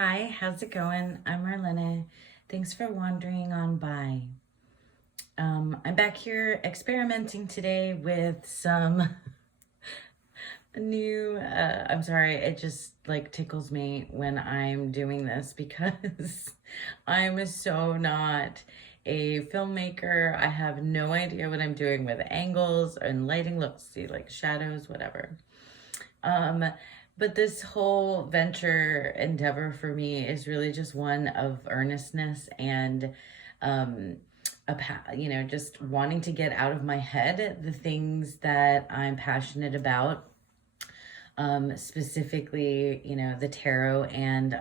Hi, how's it going? I'm Marlena. Thanks for wandering on by. I'm back here experimenting today with some new, I'm sorry, it just like tickles me when I'm doing this because I'm so not a filmmaker. I have no idea what I'm doing with angles and lighting. Look, see, like shadows, whatever. Um, but this whole venture endeavor for me is really just one of earnestness and, um, just wanting to get out of my head the things that I'm passionate about. Specifically, the tarot and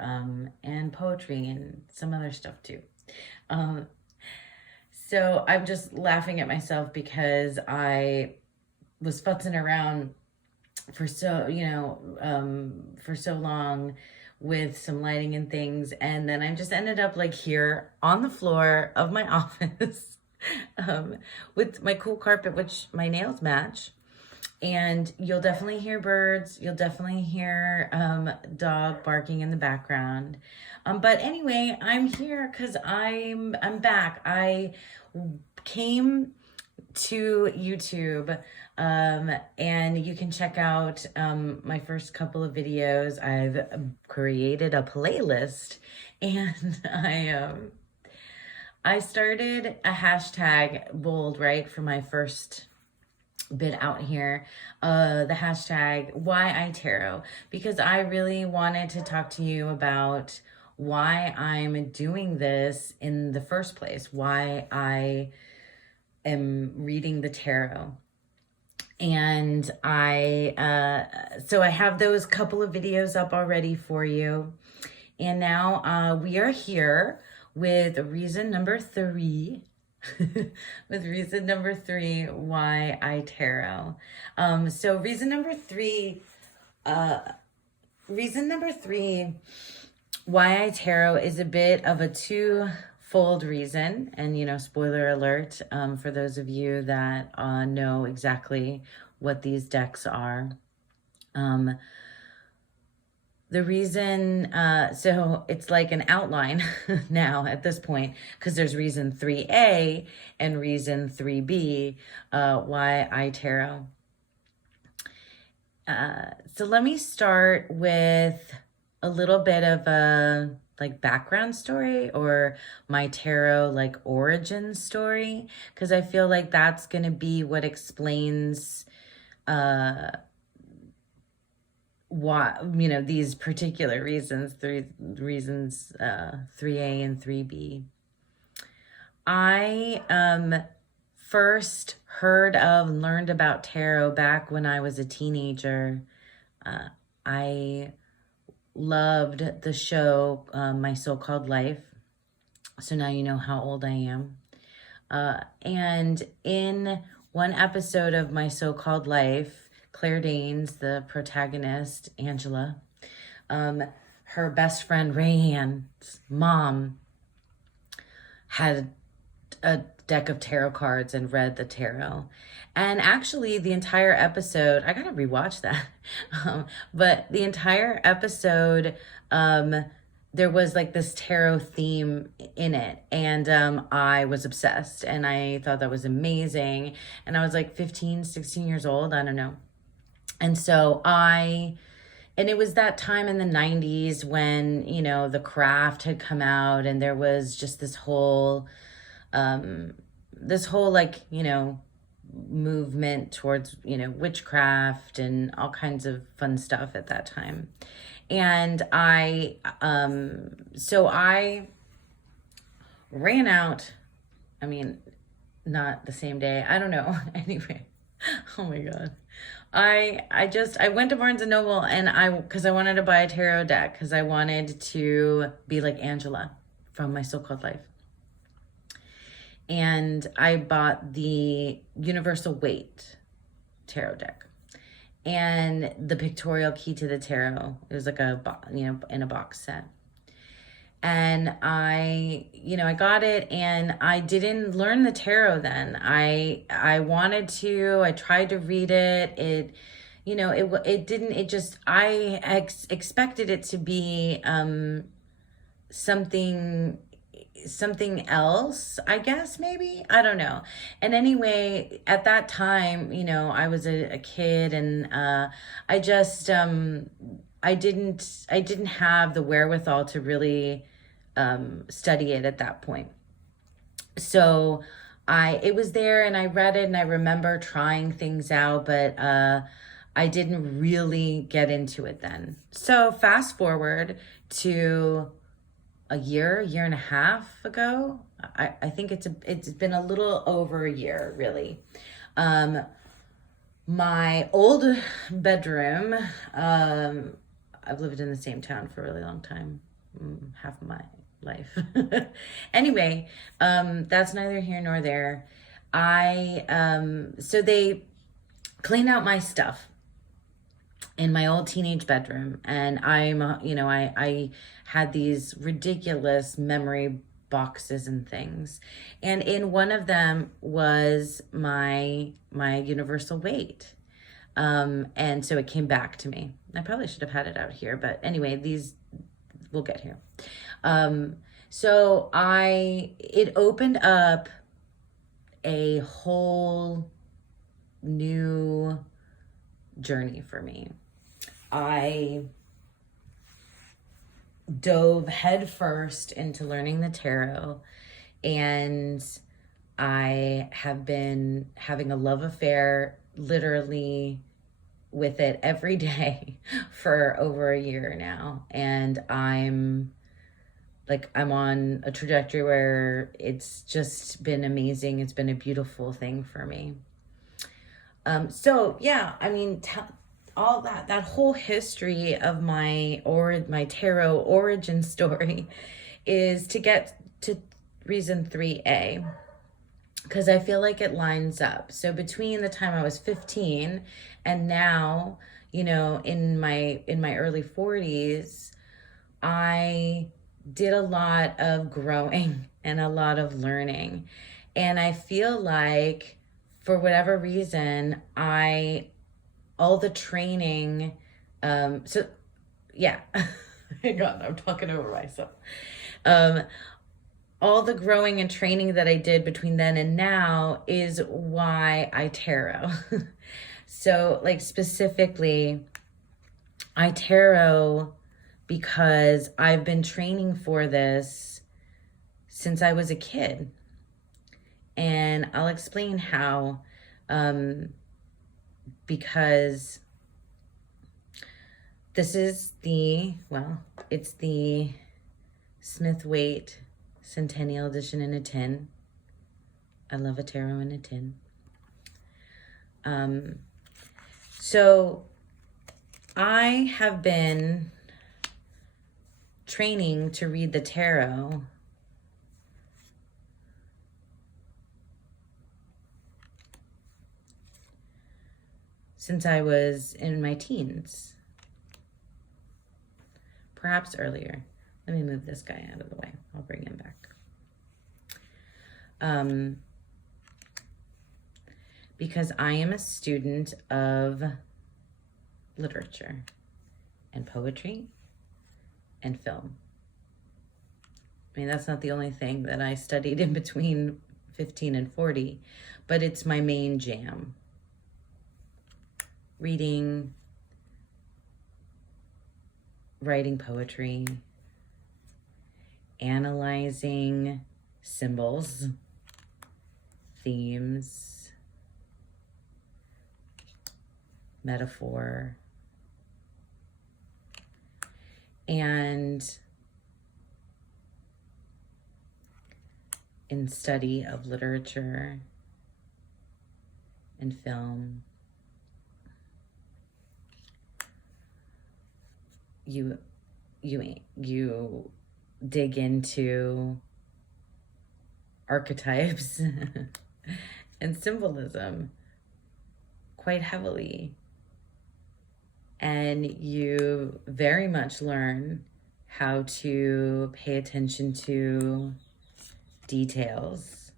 poetry and some other stuff too. Um, so I'm just laughing at myself because I was futzing around for so long with some lighting and things, and then I just ended up like here on the floor of my office, um, with my cool carpet, which my nails match. And you'll definitely hear birds. You'll definitely hear dog barking in the background. But anyway, I'm here because I'm back. I came to YouTube, and you can check out my first couple of videos. I've created a playlist, and I started a hashtag bold, right, for my first bit out here, the hashtag why I tarot, because I really wanted to talk to you about why I'm doing this in the first place, why I am reading the tarot. And so I have those couple of videos up already for you. And now we are here with reason number 3. With reason number 3, why I tarot. So reason number 3, why I tarot is a bit of a twofold reason. And, spoiler alert, for those of you that know exactly what these decks are. The reason, so it's like an outline now at this point, because there's reason 3A and reason 3B, why I tarot. So let me start with a little bit of a like background story, or my tarot like origin story, because I feel like that's going to be what explains why, these particular reasons, 3A and 3B. I first heard of and learned about tarot back when I was a teenager. I loved the show, My So-Called Life. So now you know how old I am. And in one episode of My So-Called Life, Claire Danes, the protagonist, Angela, her best friend Rayanne's mom had a deck of tarot cards and read the tarot. And actually the entire episode, I gotta rewatch that, but the entire episode, there was like this tarot theme in it, and I was obsessed, and I thought that was amazing. And I was like 15, 16 years old, I don't know. And so and it was that time in the 90s when, The Craft had come out, and there was just this whole movement towards, witchcraft and all kinds of fun stuff at that time. And so I ran out, not the same day, I don't know. Anyway, oh my God. I went to Barnes and Noble, and because I wanted to buy a tarot deck, because I wanted to be like Angela from My So-Called Life. And I bought the Universal Weight tarot deck and the Pictorial Key to the Tarot. It was like in a box set. And I got it, and I didn't learn the tarot then. I wanted to, I tried to read it. I expected it to be, something something else, I guess, maybe, I don't know. And anyway, at that time, I was a kid, and I just I didn't have the wherewithal to really study it at that point. So it was there, and I read it, and I remember trying things out, but I didn't really get into it then. So fast forward to a year and a half ago. I think it's been a little over a year, really. Um, my old bedroom, I've lived in the same town for a really long time, half of my life. Anyway, that's neither here nor there. So they cleaned out my stuff in my old teenage bedroom, and I had these ridiculous memory boxes and things, and in one of them was my universal weight. And so it came back to me. I probably should have had it out here, but anyway, these we'll get here. So it opened up a whole new journey for me. I dove headfirst into learning the tarot, and I have been having a love affair literally with it every day for over a year now. And I'm on a trajectory where it's just been amazing. It's been a beautiful thing for me. So yeah, I mean, all that whole history of my tarot origin story is to get to reason 3A, because I feel like it lines up. So between the time I was 15 and now, in my early 40s, I did a lot of growing and a lot of learning. And I feel like, for whatever reason, all the training, so yeah, hang on, I'm talking over myself. All the growing and training that I did between then and now is why I tarot. So, like, specifically, I tarot because I've been training for this since I was a kid. And I'll explain how, because this is it's the Smith-Waite Centennial Edition in a tin. I love a tarot in a tin. So I have been training to read the tarot since I was in my teens, perhaps earlier. Let me move this guy out of the way. I'll bring him back. Because I am a student of literature and poetry and film. I mean, that's not the only thing that I studied in between 15 and 40, but it's my main jam. Reading, writing poetry, analyzing symbols, themes, metaphor, and in study of literature and film, you dig into archetypes and symbolism quite heavily, and you very much learn how to pay attention to details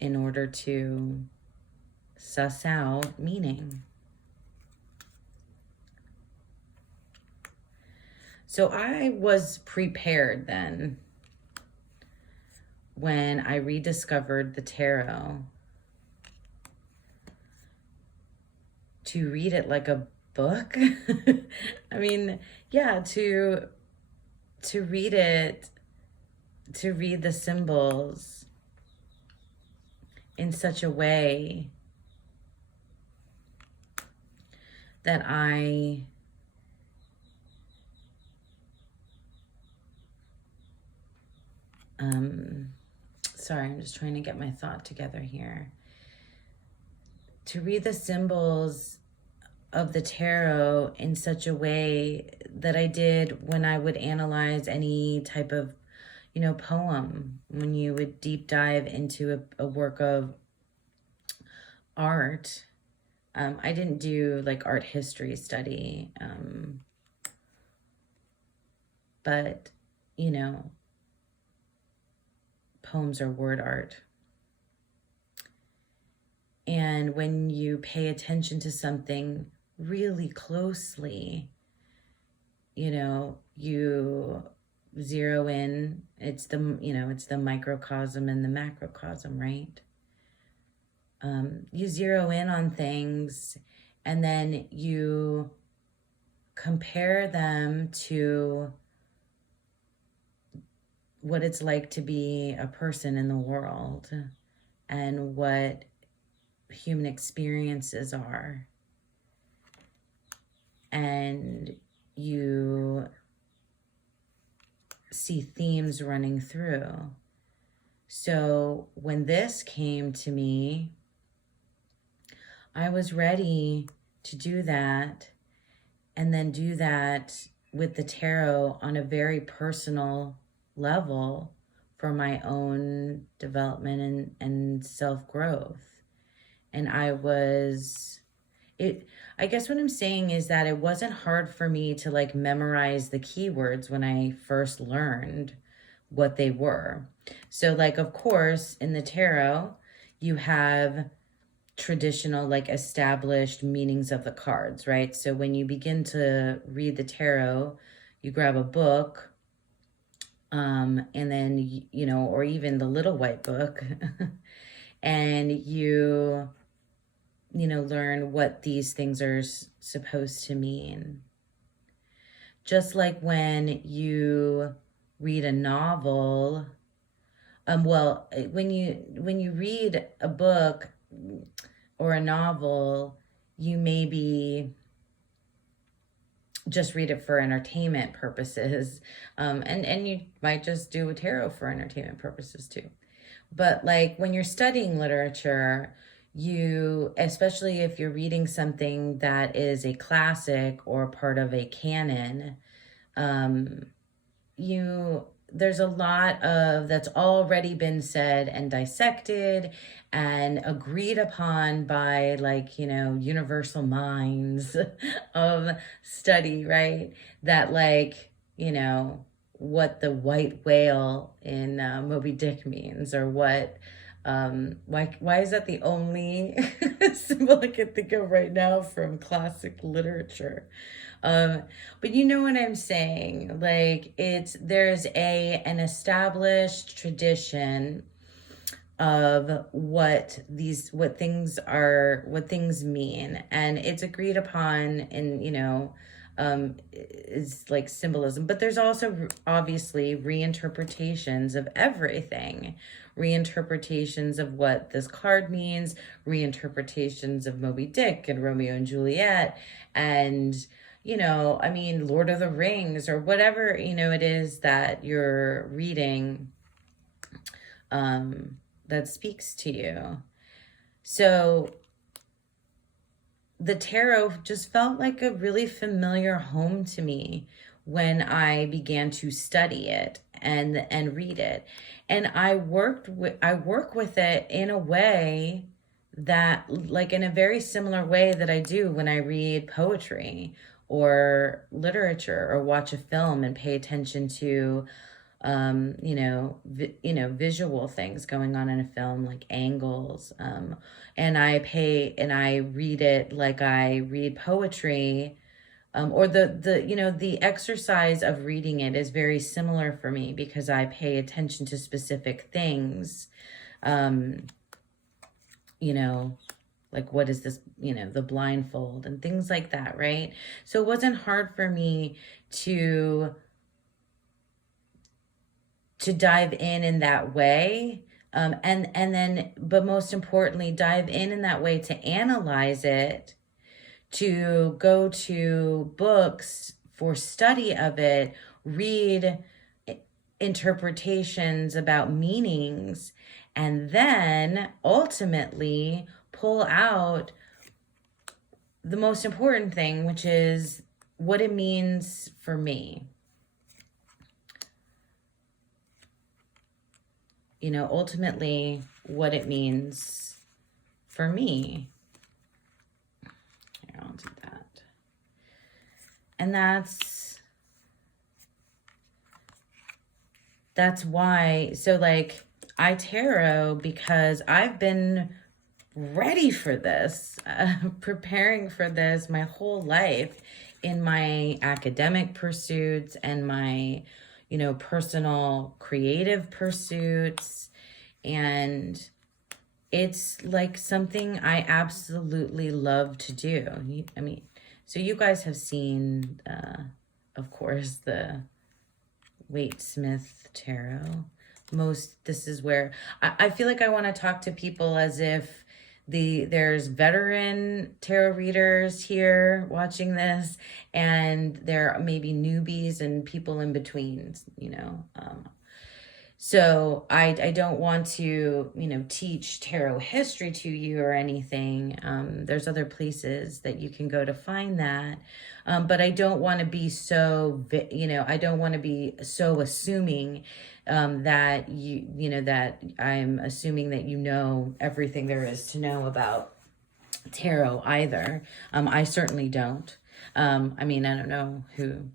in order to suss out meaning. So I was prepared then when I rediscovered the tarot to read it like a book. I mean, yeah, to read it, to read the symbols in such a way that sorry, I'm just trying to get my thought together here. To read the symbols of the tarot in such a way that I did when I would analyze any type of, poem, when you would deep dive into a work of art. I didn't do like art history study, but, you know, poems are word art. And when you pay attention to something really closely, you zero in, it's the microcosm and the macrocosm, right? You zero in on things and then you compare them to what it's like to be a person in the world and what human experiences are. And you see themes running through. So when this came to me, I was ready to do that and then do that with the tarot on a very personal level for my own development and self-growth. And I guess what I'm saying is that it wasn't hard for me to like memorize the keywords when I first learned what they were. So like, of course, in the tarot, you have traditional, like established meanings of the cards, right? So when you begin to read the tarot, you grab a book, and then, or even the little white book, and you learn what these things are supposed to mean. Just like when you read a novel, when you read a book or a novel, you maybe just read it for entertainment purposes, and you might just do a tarot for entertainment purposes too. But like when you're studying literature, especially if you're reading something that is a classic or part of a canon, there's a lot of that's already been said and dissected and agreed upon by universal minds of study, right? That what the white whale in Moby Dick means, or what why is that the only symbol I can think of right now from classic literature? But you know what I'm saying? Like there's an established tradition of what things mean, and it's agreed upon in is like symbolism. But there's also obviously reinterpretations of everything, reinterpretations of what this card means, reinterpretations of Moby Dick and Romeo and Juliet, and Lord of the Rings, or whatever it is that you're reading that speaks to you. So the tarot just felt like a really familiar home to me when I began to study it and read it. And I work with it in a way that, like, in a very similar way that I do when I read poetry or literature or watch a film and pay attention to visual things going on in a film, like angles, and I read it like I read poetry, or the exercise of reading it is very similar for me because I pay attention to specific things. Um, you know, like what is this, the blindfold and things like that, right? So it wasn't hard for me to dive in that way. And then, but most importantly, dive in that way to analyze it, to go to books for study of it, read interpretations about meanings, and then ultimately pull out the most important thing, which is what it means for me. Ultimately what it means for me. Here, I'll do that. And that's why, so like I tarot because I've been ready for this, preparing for this my whole life in my academic pursuits and my, personal creative pursuits. And it's like something I absolutely love to do. I mean, so you guys have seen, of course, the Waite Smith Tarot. This is where I feel like I want to talk to people as if there's veteran tarot readers here watching this, and there are maybe newbies and people in between, so I don't want to, teach tarot history to you or anything. There's other places that you can go to find that. But I don't want to be so, I don't want to be so assuming that that I'm assuming that everything there is to know about tarot either. I certainly don't. I mean, I don't know who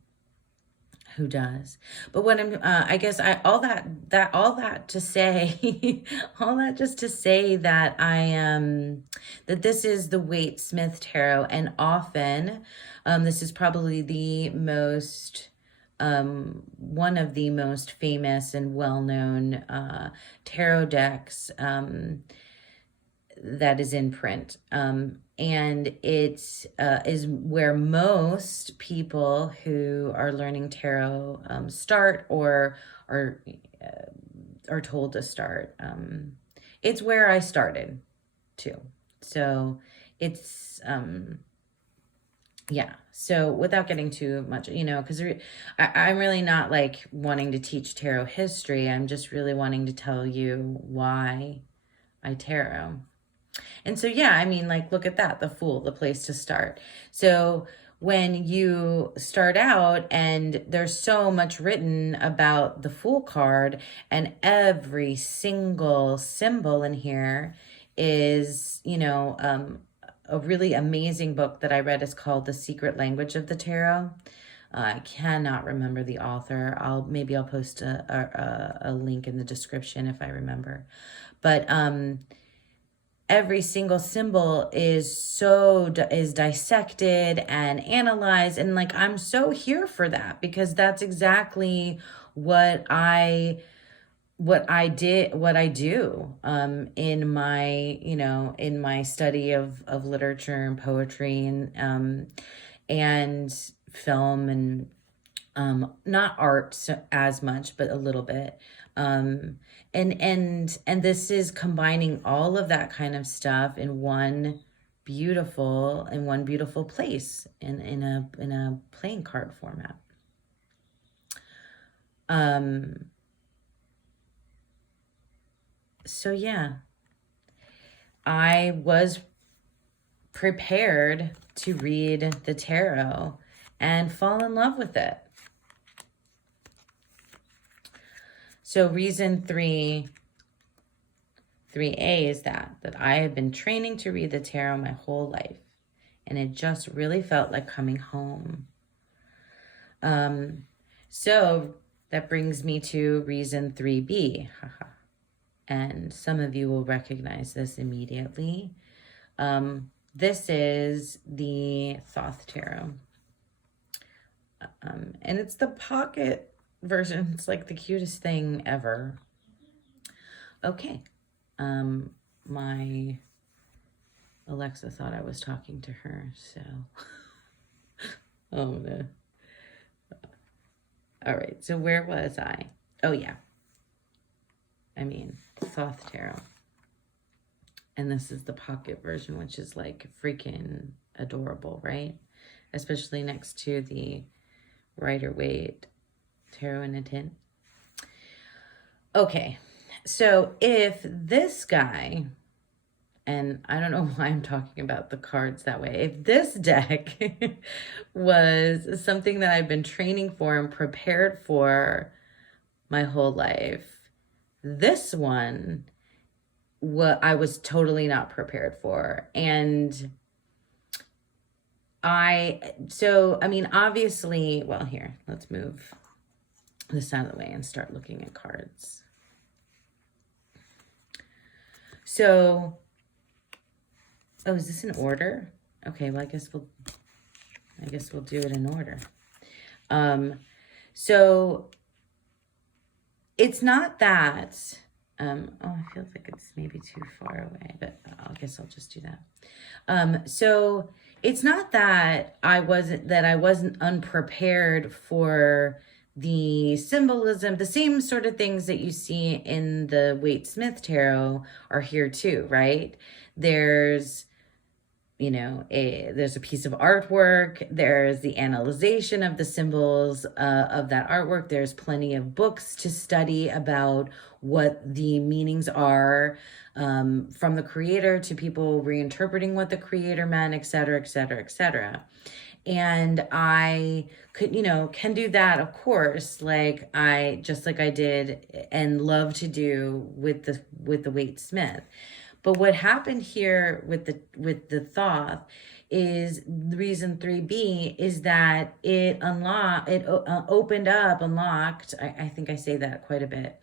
does. But what I guess all that to say, all that just to say that that this is the Waite Smith Tarot, and often, this is probably the most, one of the most famous and well-known, tarot decks, that is in print. And it is where most people who are learning tarot start or are told to start. It's where I started too. So it's, yeah. So without getting too much, because I'm really not like wanting to teach tarot history. I'm just really wanting to tell you why I tarot. And so, yeah, I mean, like, look at that, the Fool, the place to start. So when you start out and there's so much written about the Fool card, and every single symbol in here is, a really amazing book that I read is called The Secret Language of the Tarot. I cannot remember the author. Maybe I'll post a link in the description if I remember. But every single symbol is dissected and analyzed, and like I'm so here for that, because that's exactly what I do in my study of literature and poetry and film and not art as much, but a little bit. And this is combining all of that kind of stuff in one beautiful place in a playing card format. So yeah, I was prepared to read the tarot and fall in love with it. So reason 3A is that I have been training to read the tarot my whole life, and it just really felt like coming home. So that brings me to reason 3B. And some of you will recognize this immediately. This is the Thoth Tarot. And it's the pocket version. It's like the cutest thing ever. Okay. My Alexa thought I was talking to her, so oh no. All right, so where was I? Oh yeah. I mean, Thoth Tarot. And this is the pocket version, which is like freaking adorable, right? Especially next to the Rider-Waite Tarot in a Tin. Okay, so if this guy, and I don't know why I'm talking about the cards that way, if this deck was something that I've been training for and prepared for my whole life, this one, what I was totally not prepared for. And I mean, obviously, well, here, let's move this out of the way and start looking at cards. So, oh, is this in order? Okay, well, I guess we'll do it in order. So it's not that, oh, it feels like it's maybe too far away, but I guess I'll just do that. So it's not that I wasn't unprepared for the symbolism. The same sort of things that you see in the Waite-Smith tarot are here too, right? There's, you know, there's a piece of artwork. There's the analyzation of the symbols of that artwork. There's plenty of books to study about what the meanings are, from the creator to people reinterpreting what the creator meant, et cetera, et cetera, et cetera. And I could, you know, can do that, of course, like I did and love to do with the Waite-Smith. But what happened here with the Thoth is the reason 3B is that it unlocked. I think I say that quite a bit.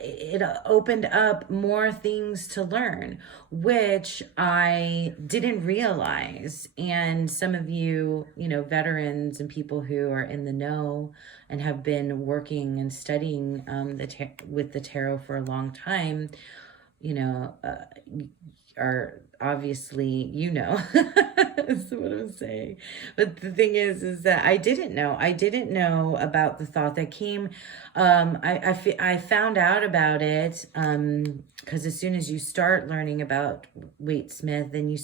It opened up more things to learn, which I didn't realize. And some of you, you know, veterans and people who are in the know and have been working and studying with the tarot for a long time, you know, are obviously, you know, that's what I'm saying. But the thing is that I didn't know about the Thoth that came. I found out about it because as soon as you start learning about Waite-Smith, then you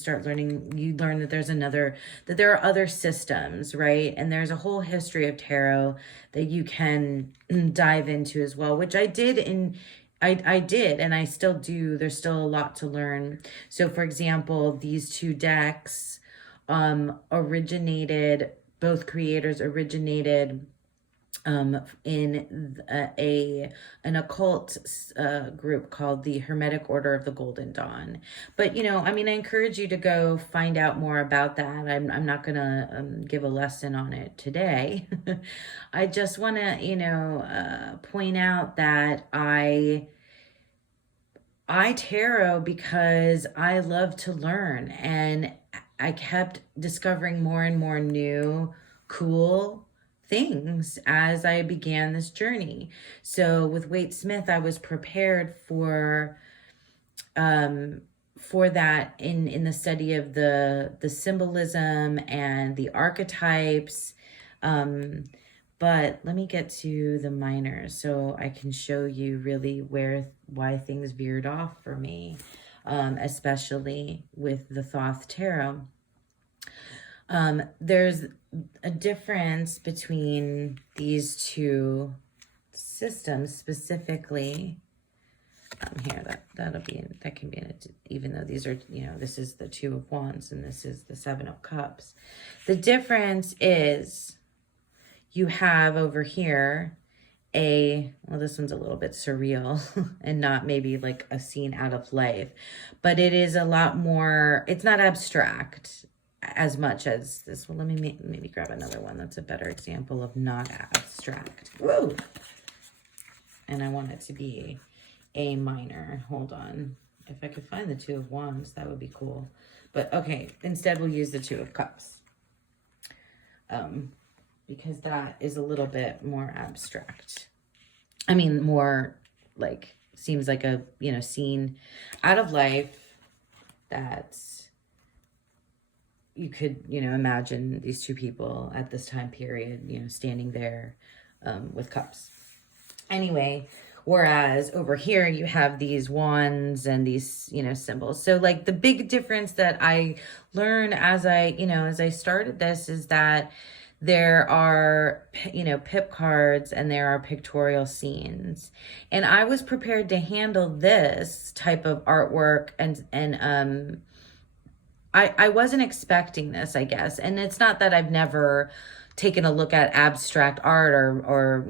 learn that there are other systems, right? And there's a whole history of tarot that you can dive into as well, which I did I did, and I still do. There's still a lot to learn. So, for example, these two decks both creators originated in an occult group called the Hermetic Order of the Golden Dawn. But, you know, I mean, I encourage you to go find out more about that. I'm not going to give a lesson on it today. I just want to, you know, point out that I tarot because I love to learn, and I kept discovering more and more new, cool things as I began this journey. So with Waite-Smith, I was prepared for that in the study of the symbolism and the archetypes. But let me get to the minors so I can show you really why things veered off for me, especially with the Thoth Tarot. There's a difference between these two systems specifically. Here, that can be even though these are, you know, this is the Two of Wands and this is the Seven of Cups. The difference is you have over here well, this one's a little bit surreal and not maybe like a scene out of life, but it is a lot more, it's not abstract as much as this one. Let me maybe grab another one that's a better example of not abstract. Whoa! And I want it to be a minor. Hold on. If I could find the Two of Wands, that would be cool. But okay, instead we'll use the Two of Cups. because that is a little bit more abstract. I mean, more like, seems like a, scene out of life that's, you could, imagine these two people at this time period, standing there with cups. Anyway, whereas over here you have these wands and these, symbols. So like the big difference that I learned as I started this is that there are, pip cards and there are pictorial scenes. And I was prepared to handle this type of artwork and I wasn't expecting this, I guess. And it's not that I've never taken a look at abstract art or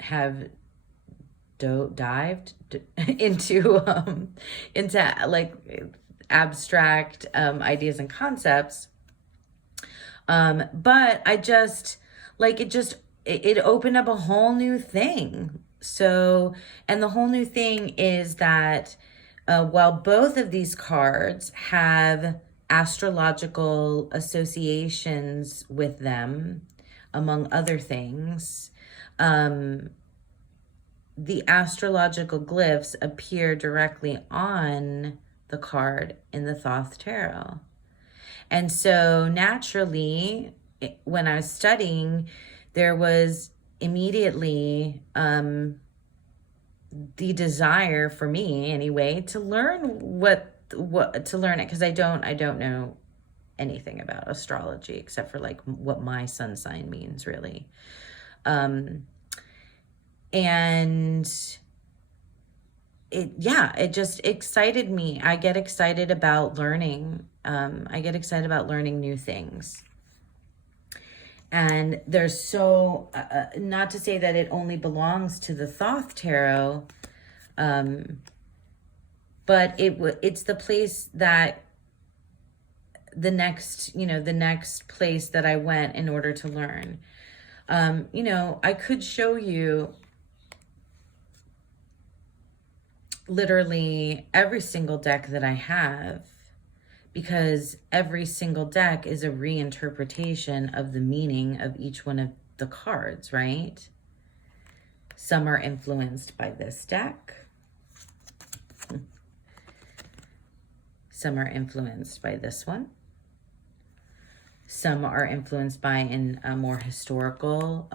have dived into like abstract ideas and concepts. But I just, like, it opened up a whole new thing. So, and the whole new thing is that while both of these cards have astrological associations with them, among other things, the astrological glyphs appear directly on the card in the Thoth Tarot. And so naturally, when I was studying, there was immediately the desire for me anyway to learn what to learn it, because I don't know anything about astrology except for like what my sun sign means, really. And it just excited me. I get excited about learning. I get excited about learning new things. And there's so, not to say that it only belongs to the Thoth Tarot, but it's the place that the next place that I went in order to learn. I could show you literally every single deck that I have, because every single deck is a reinterpretation of the meaning of each one of the cards, right? Some are influenced by this deck. Some are influenced by this one. Some are influenced by more historical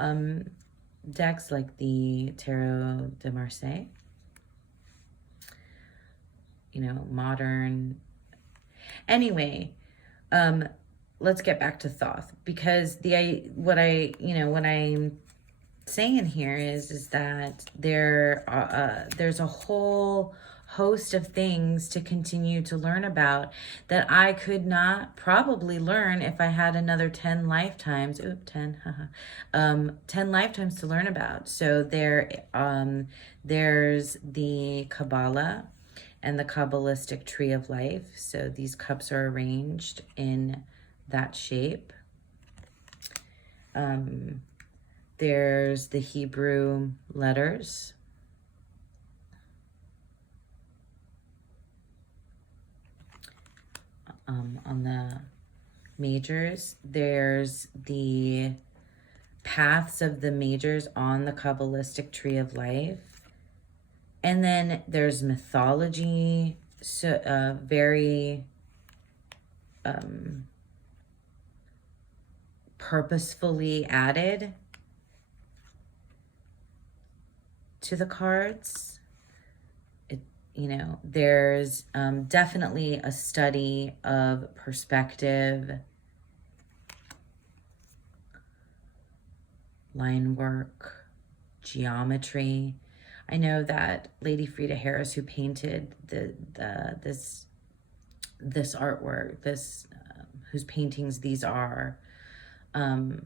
decks like the Tarot de Marseille. Modern. Anyway, let's get back to Thoth, because what I'm saying here is that there's a whole host of things to continue to learn about that I could not probably learn if I had another 10 lifetimes. 10 lifetimes to learn about. So there's the Kabbalah and the Kabbalistic tree of life. So these cups are arranged in that shape. There's the Hebrew letters. On the majors, there's the paths of the majors on the Kabbalistic tree of life. And then there's mythology, so very purposefully added to the cards. There's definitely a study of perspective, line work, geometry. I know that Lady Frida Harris, who painted this artwork, whose paintings these are, I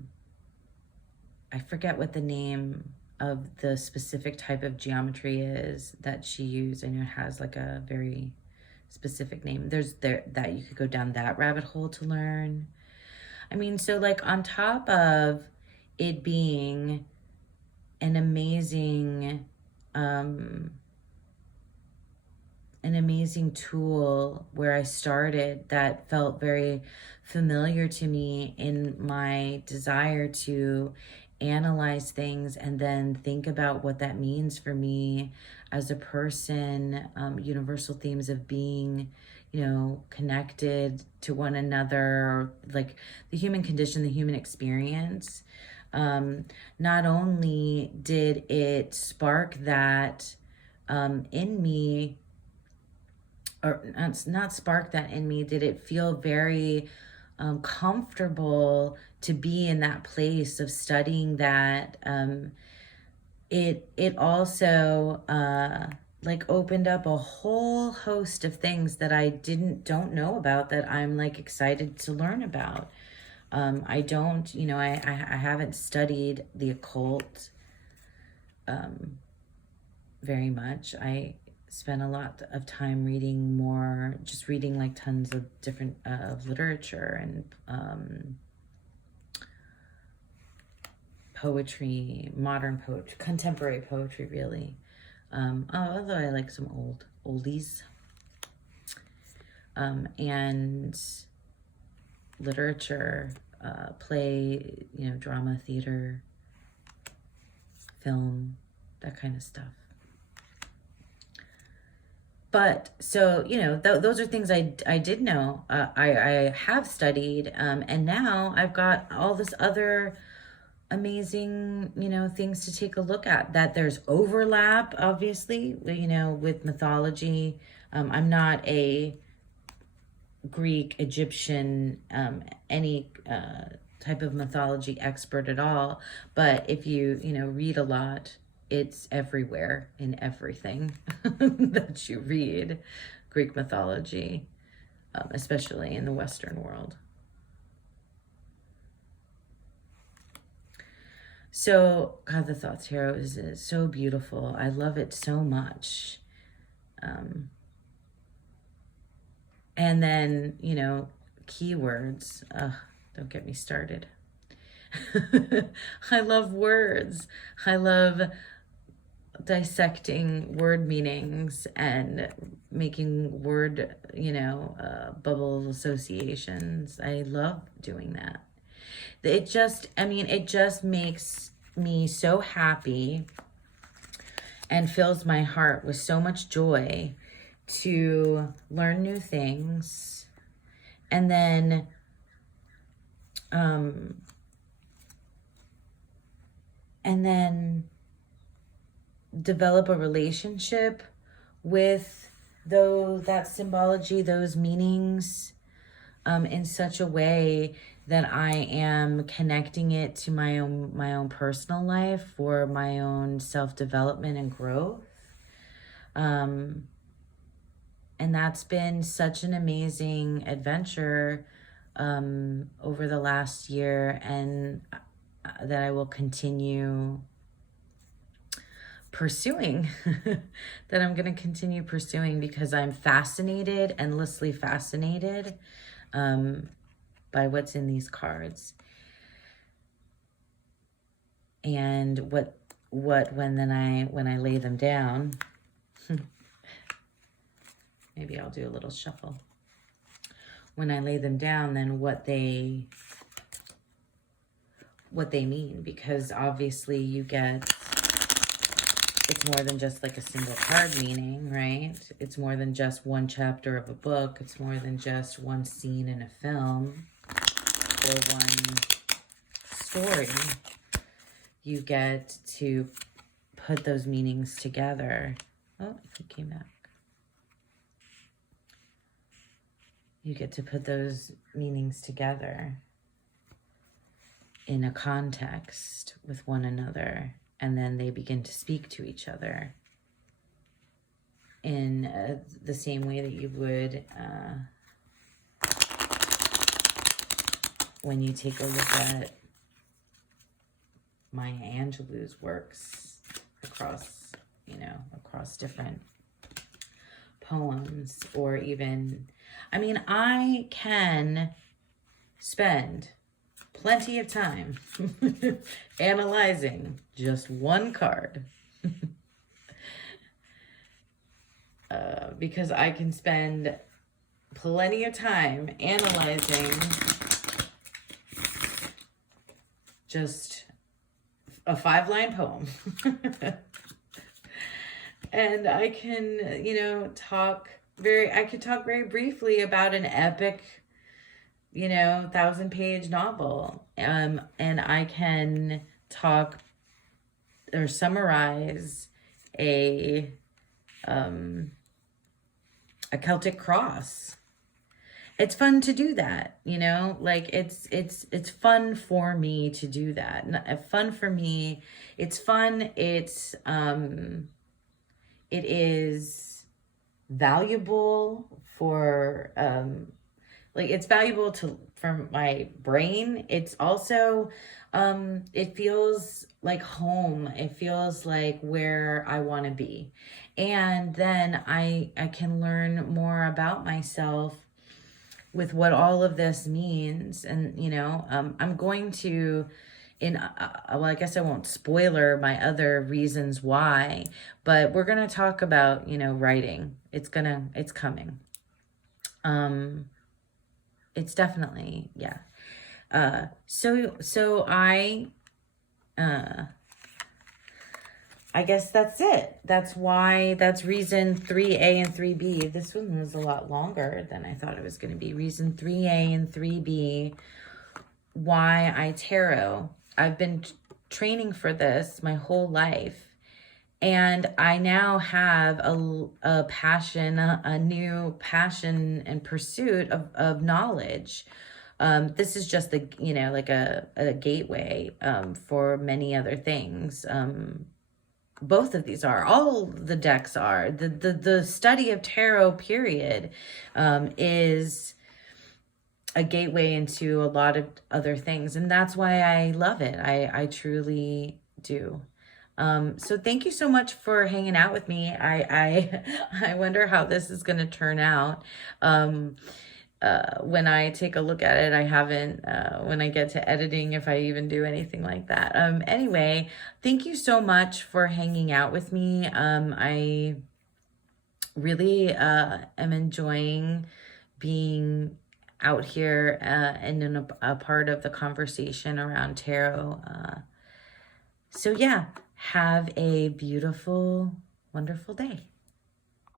forget what the name of the specific type of geometry is that she used. I know it has like a very specific name. That you could go down that rabbit hole to learn. I mean, so like on top of it being an amazing an amazing tool where I started that felt very familiar to me in my desire to analyze things and then think about what that means for me as a person. Universal themes of being, connected to one another, like the human condition, the human experience. Not only did it spark that in me, or not spark that in me, did it feel very comfortable to be in that place of studying that. It also like opened up a whole host of things that I don't know about, that I'm like excited to learn about. I don't, I haven't studied the occult very much. I spent a lot of time just reading like tons of different literature and poetry, modern poetry, contemporary poetry, really. Although I like some oldies. And literature, play, drama, theater, film, that kind of stuff. But so, those are things I did know. I have studied, and now I've got all this other amazing, things to take a look at. That there's overlap, obviously, with mythology. I'm not a Greek, Egyptian, any type of mythology expert at all. But if you, read a lot, it's everywhere in everything that you read, Greek mythology, especially in the Western world. So, God, the Thought Tarot is so beautiful. I love it so much. And then, keywords. Don't get me started. I love words. I love dissecting word meanings and making word, bubble associations. I love doing that. It just makes me so happy and fills my heart with so much joy to learn new things, and then develop a relationship with that symbology, those meanings, in such a way that I am connecting it to my own personal life for my own self-development and growth. And that's been such an amazing adventure over the last year, and that I will continue pursuing, that I'm going to continue pursuing, because I'm fascinated, endlessly fascinated by what's in these cards. And when I lay them down, maybe I'll do a little shuffle. When I lay them down, then what they mean, because obviously it's more than just like a single card meaning, right? It's more than just one chapter of a book. It's more than just one scene in a film or one story. You get to put those meanings together. Oh, he came back. You get to put those meanings together in a context with one another, and then they begin to speak to each other in the same way that you would when you take a look at Maya Angelou's works across different poems, or even, I can spend plenty of time analyzing just one card. because I can spend plenty of time analyzing just a 5-line poem. And I can, I could talk very briefly about an epic, 1,000-page novel. And I can talk or summarize a Celtic cross. It's fun to do that, like it's fun for me to do that. Fun for me. It's fun. It is valuable for, it's valuable for my brain. It's also, it feels like home. It feels like where I want to be. And then I can learn more about myself with what all of this means. And, I'm going to, well, I guess I won't spoiler my other reasons why, but we're going to talk about, writing. It's coming. It's definitely, yeah. So I guess that's it. That's reason 3A and 3B. This one was a lot longer than I thought it was going to be. Reason 3A and 3B, why I tarot. I've been training for this my whole life. And I now have a passion, a new passion and pursuit of knowledge. This is just like a gateway for many other things. Both of these are, all the decks are. The study of tarot, period, is a gateway into a lot of other things. And that's why I love it. I truly do. So thank you so much for hanging out with me. I wonder how this is going to turn out. When I take a look at it, I haven't, when I get to editing, if I even do anything like that. Anyway, thank you so much for hanging out with me. I really am enjoying being out here and in a part of the conversation around tarot. So yeah, have a beautiful, wonderful day.